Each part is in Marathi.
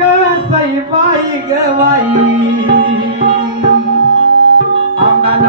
ग सईबाई गवाई आमदार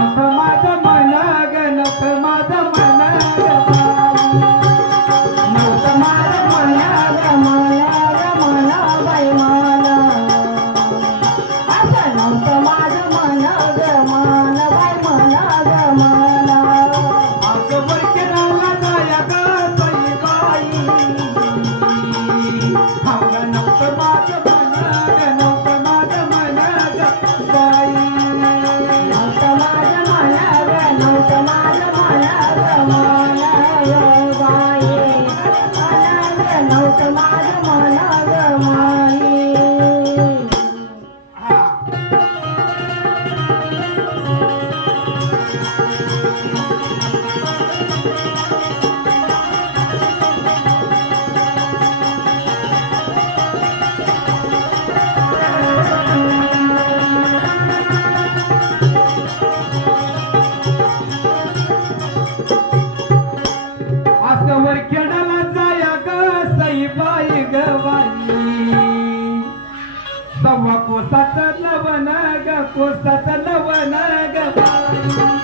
कोसाच लवण ग कोसाच लवण ग बाई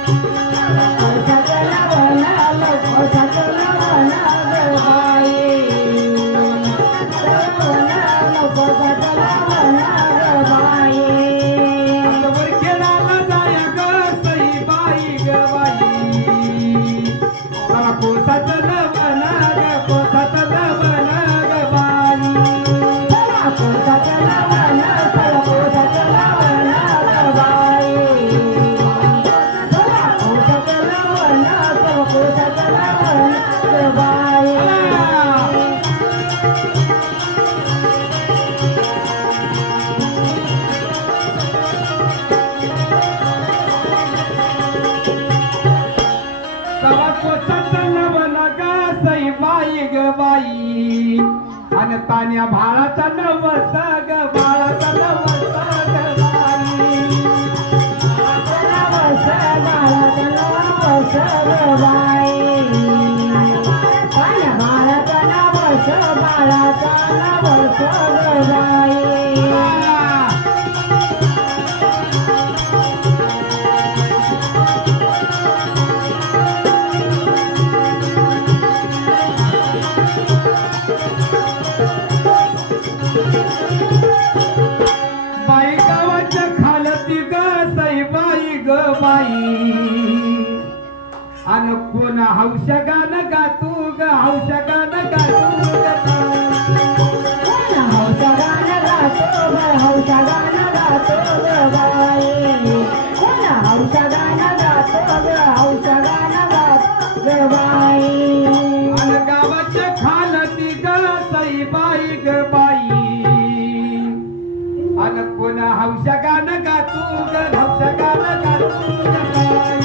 बाई ग बाई. आणि तान्या भाळाचा नवसा बाई गावाच्या खालती ग सई बाई ग बाई. आणि कोण हौशा गाणं गातू ग हौशा गाणं गातू ग आणि गावाच्या खालती ग सई बाई ग बाई आणि कोण हौशा गाणं गातू ग हौशा गाणं गातू ग बाई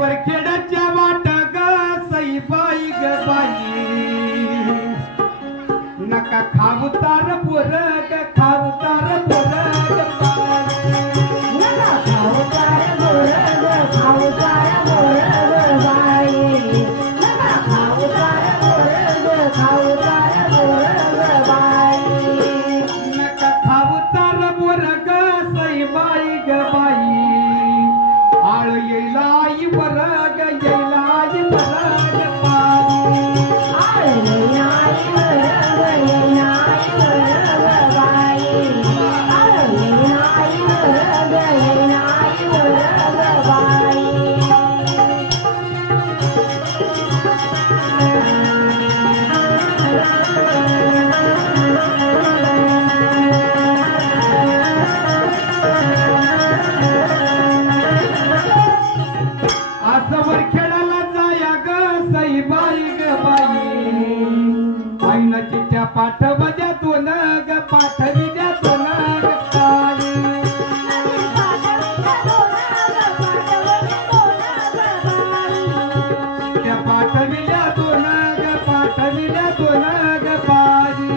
वर खेड्याच्या वाट ग सई बाई ग बाई. नका खाऊ तार पोर चिठ्ठ्या पाठवल्या दोन ग पाठविल्या दोन ग बाई त्या पाठविल्या दोन ग पाठविल्या तो ग बाई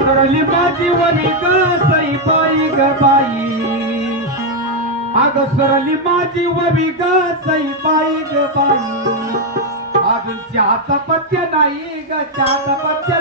सरली माझी वनी ग सई बाई ग बाई. अग सरली माझी वबी ग सई बाई ग बाई. अजून चहाचा पत्य नाही ग चहाचा पत्य